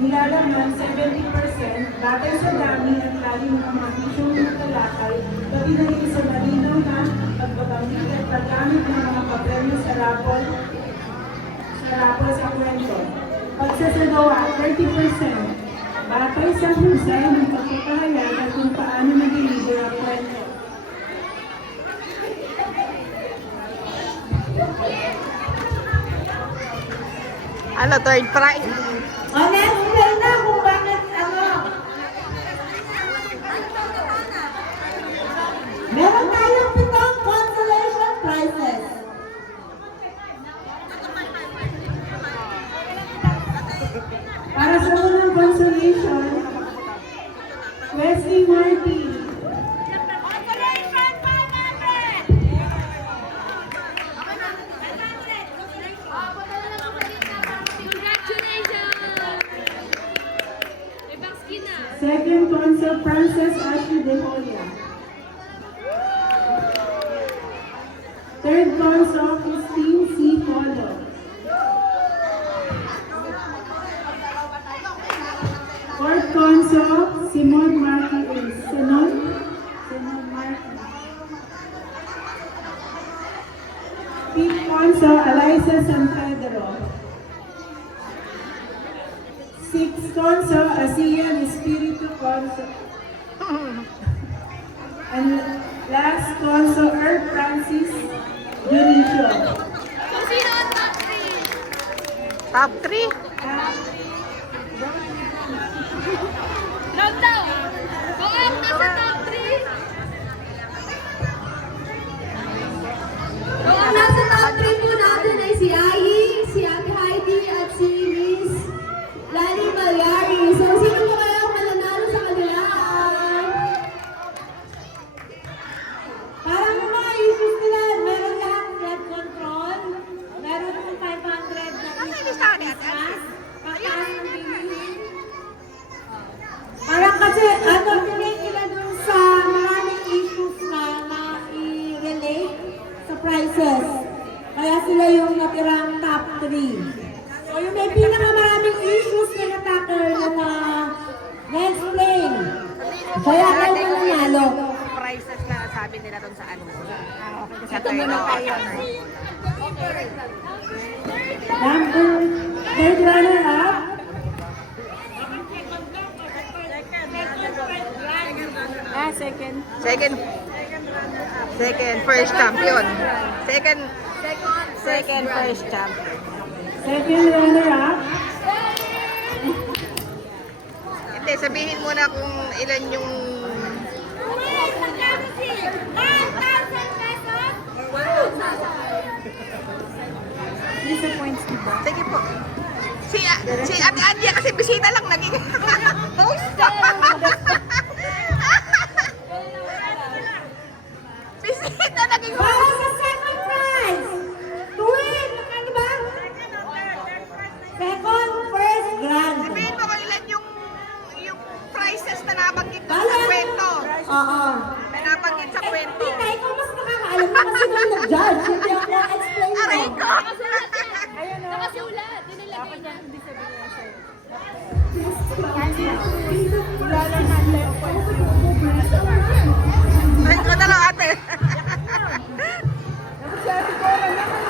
nilalaman 70% batay sa dami at lalim ng mga isyong natalakay, pati na rin sa malinaw na pagbabanggit at paggamit ng mga papremyo sa rapol sa kwento. Pagsasagawa, 30%. Batay sa husay ng pagpapahayag at kung paano nag-deliver ang kwento. Ano, third prize? Na-explain na kung bakit meron tayong 7 consolation prizes. Para sa unang consolation, Wesley Martin. Second console, Frances Ashley De Hoya. Third console, Christine C. Polo. Fourth console, Simon Marquez. Simon Marquez. Fifth console, Eliza San Pedro. Sixth console, Asian Espiritu console. And last console, Earl Francis Dionisio. So, sino ang top 3? Top 3? Countdown! Kung ang nasa top 3? Kung ang nasa top 3 po natin ay si Ai, si Ate Heidi, at si Miss Lani Malyari. So, sino po kayo ang mananalo sa kanila? Parang yung mga issues nila, meron lahat flood control, meron yung 500 na Christmas, pagkakas ng bilhin. Parang kasi, relate nila dun sa maraming issues na i-relate sa prices. Kaya sila yung natirang top 3. So yung may pinakamaraming issues na na-tackle na na-explain. Kaya kayo mananalo. Prices na sabi nila doon sa ano. Sa Ito muna tayo. Third runner-up, Second, first champion. Second, first champion. second runner-up, Hindi, sabihin mo na kung ilan yung... Sige po. Si Ate Anya kasi bisita lang naging... Bisita naging... Para sa second prize! Tuwin! Ano ba? Second, first, grand. Sabihin mo kung ilan yung prices na nabanggit doon sa Bala. kwento. Oo. Na nabanggit sa kwento. Tita, ikaw mas nakakaalam mo kasi nung nag-judge. Hindi ako na-explain mo. Aray ko! Nakasulat! Dinilagay niya. Yes.